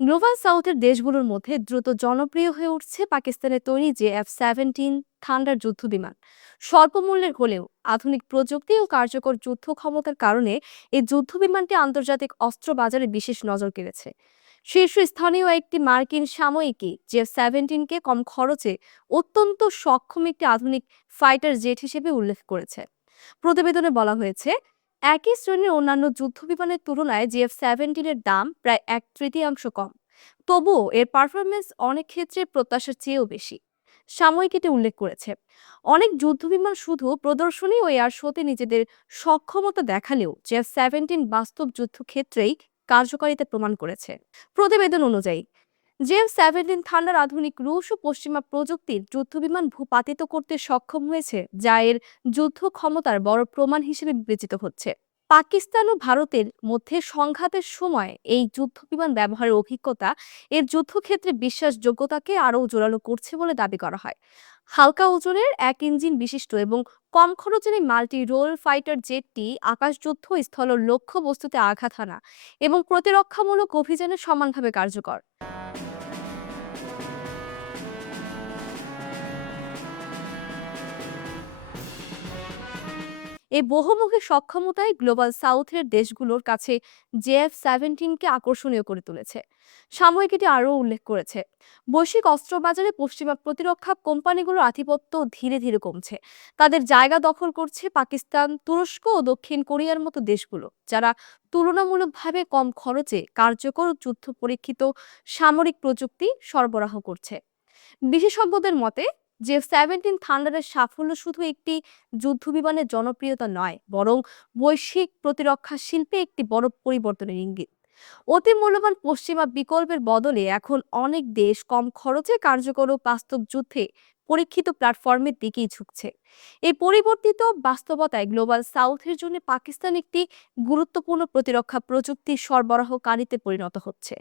Global সাউথের দেশগুলোর মধ্যে দ্রুত জনপ্রিয় হয়ে উঠছে পাকিস্তানের তৈরি JF-17 থান্ডার যুদ্ধ বিমান। স্বল্প মূল্যের হলেও আধুনিক প্রযুক্তি ও কার্যকর যুদ্ধ ক্ষমতার কারণে এই যুদ্ধ বিমানটি আন্তর্জাতিক অস্ত্র বাজারে বিশেষ নজর কেড়েছে। শীর্ষস্থানীয় একটি মার্কিন সাময়িকী JF-17-কে কম খরচে অত্যন্ত সক্ষম একটি আধুনিক ফাইটার জেট হিসেবে উল্লেখ করেছে। প্রতিবেদনে বলা হয়েছে, একই শ্রেণীর অন্যান্য যুদ্ধ বিমানের তুলনায় JF-17-এর দাম প্রায় এক তৃতীয়াংশ কম। তবুও এর পারফরমেন্স অনেক ক্ষেত্রে প্রত্যাশার চেয়েও বেশি। সাময়িকীতে উল্লেখ করেছে, অনেক যুদ্ধবিমান শুধু প্রদর্শনী ও এয়ার শোতে নিজেদের সক্ষমতা দেখালেও JF-17 বাস্তব যুদ্ধক্ষেত্রেই কার্যকারিতা প্রমাণ করেছে। প্রতিবেদন অনুযায়ী JF-17 থান্ডার আধুনিক রুশ ও পশ্চিমা প্রযুক্তির যুদ্ধবিমান ভূপাতিত করতে সক্ষম হয়েছে, যা এর যুদ্ধ ক্ষমতার বড় প্রমাণ হিসেবে বিবেচিত হচ্ছে। পাকিস্তান ও ভারতের মধ্যে সংঘাতের সময় এই যুদ্ধবিমান ব্যবহারের অভিজ্ঞতা এর যুদ্ধক্ষেত্রে বিশ্বাসযোগ্যতাকে আরও জোরালো করছে বলে দাবি করা হয়। হালকা ওজনের এক ইঞ্জিন বিশিষ্ট এবং কম খরচের এই মাল্টি রোল ফাইটার জেটটি আকাশযুদ্ধ, স্থল লক্ষ্য বস্তুতে আঘাত হানা এবং প্রতিরক্ষামূলক অভিযানে সমানভাবে কার্যকর। এই বহুমুখী সক্ষমতায় গ্লোবাল সাউথের দেশগুলোর কাছে JF-17-কে আকর্ষণীয় করে তুলেছে। সাময়িকীটি আরও উল্লেখ করেছে, বৈশ্বিক অস্ত্র বাজারে পশ্চিমা প্রতিরক্ষা কোম্পানিগুলোর আধিপত্য ধীরে ধীরে কমছে। তাদের জায়গা দখল করছে পাকিস্তান, তুরস্ক ও দক্ষিণ কোরিয়ার মতো দেশগুলো, যারা তুলনামূলকভাবে কম খরচে কার্যকর যুদ্ধ পরীক্ষিত সামরিক প্রযুক্তি সরবরাহ করছে। বিশেষজ্ঞদের মতে JF-17 থান্ডারের সাফল্য শুধু একটি যুদ্ধবিমানের জনপ্রিয়তা নয়, বরং বৈশ্বিক প্রতিরক্ষা শিল্পে একটি বড় পরিবর্তনের ইঙ্গিত। অতি মূল্যবান পশ্চিমা বিকল্পের বদলে এখন অনেক দেশ কম খরচে কার্যকর ও বাস্তব যুদ্ধে পরীক্ষিত প্ল্যাটফর্মের দিকেই ঝুঁকছে। এই পরিবর্তিত বাস্তবতায় গ্লোবাল সাউথের জন্য পাকিস্তান একটি গুরুত্বপূর্ণ প্রতিরক্ষা প্রযুক্তি সরবরাহকারীতে পরিণত হচ্ছে।